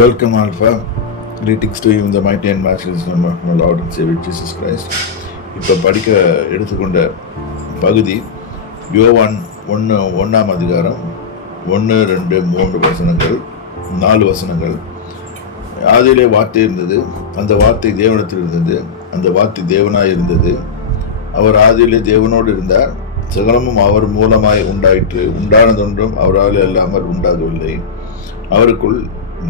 Welcome, Alpha. Greetings to you in the mighty and matchless name of my Lord and Savior Jesus Christ. இப்போ படிக்க எடுத்துக்கொண்ட பகுதி யோவான் 1 அதிகாரம் 1, 2, 3 வசனங்கள், 4 வசனங்கள். ஆதியிலே வார்த்தை இருந்தது, அந்த வார்த்தை தேவனிடத்தில் இருந்தது, அந்த வார்த்தை தேவனாய் இருந்தது. அவர் ஆதியிலே தேவனோடு இருந்தார். சகலமும் அவர் மூலமாய் உண்டாயிற்று. உண்டானதொன்றும் அவரால் அல்லாமல் உண்டாகவில்லை. அவருக்குள்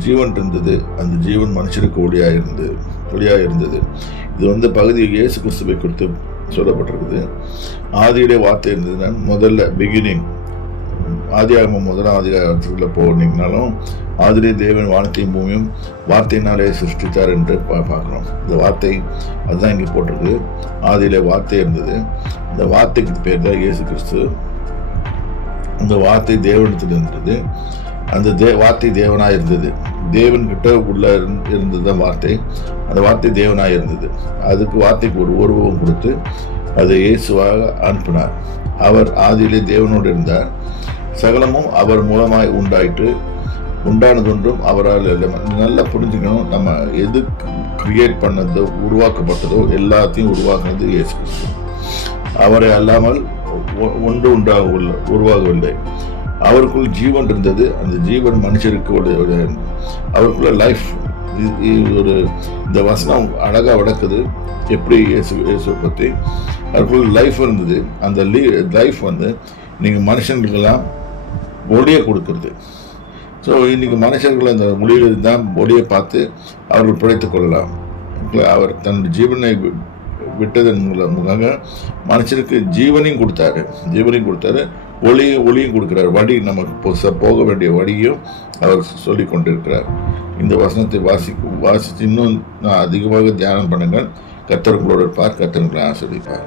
ஜீவன் இருந்தது, அந்த ஜீவன் மனுஷருக்கு ஒளியாக இருந்தது. இது பகுதி இயேசு கிறிஸ்துவை குறித்து சொல்லப்பட்டிருக்குது. ஆதியிலே வார்த்தை இருந்ததுன்னா முதல்ல பிகினிங், ஆதியாகமம் 1ஆம் அதிகாரத்துக்குள்ள போனீங்கனாலும் ஆதியிலே தேவன் வானத்தையும் பூமியும் வார்த்தையினாலே சிருஷ்டித்தார் என்று பார்க்குறோம். இந்த வார்த்தை அதுதான் இங்கே போட்டிருக்கு. ஆதியிலே வார்த்தை இருந்தது, இந்த வார்த்தைக்கு பேர் தான் இயேசு கிறிஸ்து. அந்த வார்த்தை தேவனிடத்தில் இருந்தது, அந்த வார்த்தை தேவனாக இருந்தது. தேவன்கிட்ட உள்ள இருந்தது தான் வார்த்தை. அந்த வார்த்தை தேவனாக இருந்தது. அதுக்கு வார்த்தைக்கு ஒரு உருவம் கொடுத்து அதை இயேசுவாக அனுப்பினார். அவர் ஆதியிலே தேவனோடு இருந்தார். சகலமும் அவர் மூலமாய் உண்டாயிற்று. உண்டானதொன்றும் அவரால் நல்லா புரிஞ்சுக்கணும். நம்ம எது கிரியேட் பண்ணதோ உருவாக்கப்பட்டதோ எல்லாத்தையும் உருவாக்குனது இயேசு கிறிஸ்து. அவரை அல்லாமல் ஒன்று உருவாகவில்லை. அவருக்குள் ஜீவன் இருந்தது, அந்த ஜீவன் மனுஷருக்கு அவருக்குள்ள லைஃப். இந்த வசனம் அழகாக விளக்குது எப்படி இயேசுவை பற்றி. அவருக்குள்ள லைஃப் இருந்தது. அந்த லைஃப் நீங்கள் மனுஷங்களுக்கெல்லாம் ஒளியை கொடுக்கறது. ஸோ இன்னைக்கு மனுஷர்கள் அந்த மொழியில் தான் ஒளியை பார்த்து அவர்கள் பிழைத்துக் கொள்ளலாம். அவர் தன் ஜீவனை விட்டதன் மூலமாக மனுஷருக்கு ஜீவனையும் கொடுத்தாரு, ஒளியும் கொடுக்கிறார். வழி, நமக்கு போக வேண்டிய வழியும் அவர் சொல்லி கொண்டிருக்கிறார். இந்த வசனத்தை வாசித்து இன்னும் அதிகமாக தியானம் பண்ணுங்கள். கர்த்தர் உங்களோட இருப்பார். கர்த்தர் உங்களை ஆசீர்வதிப்பார்.